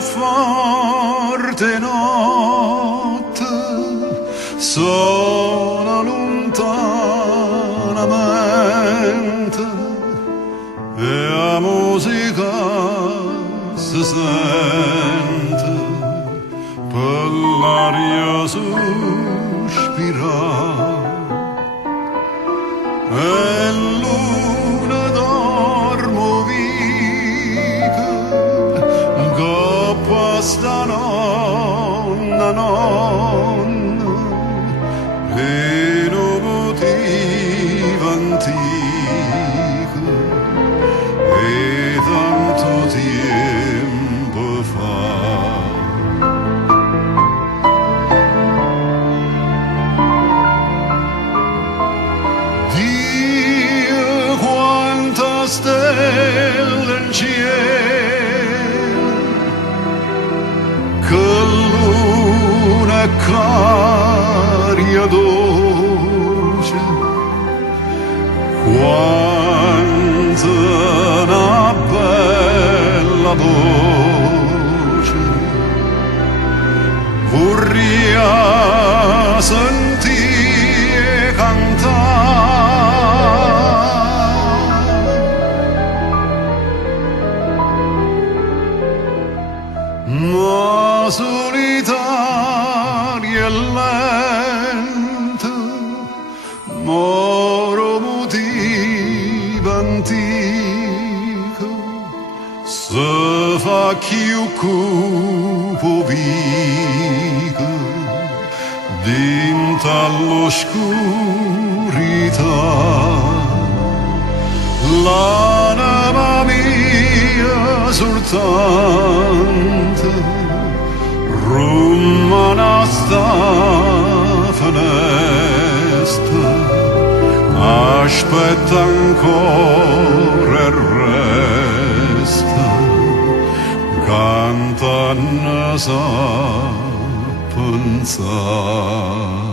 forte notte suona lontanamente e la musica si sente per l'aria sospirare e luna dormovica coppa sta nonna e non motivo antico e tanto tempo fa. Dio quanta stelle in cielo, che luna caria dolce, quanta una bella voce, vorria sentire cantare, ma solitaria e lenta, moro motivo antico, se fa più cupo vico dintre all'oscurità. L'anima mia soltanto rumana sta finestra, aspetta ancora e resta, canta ne sa pensare.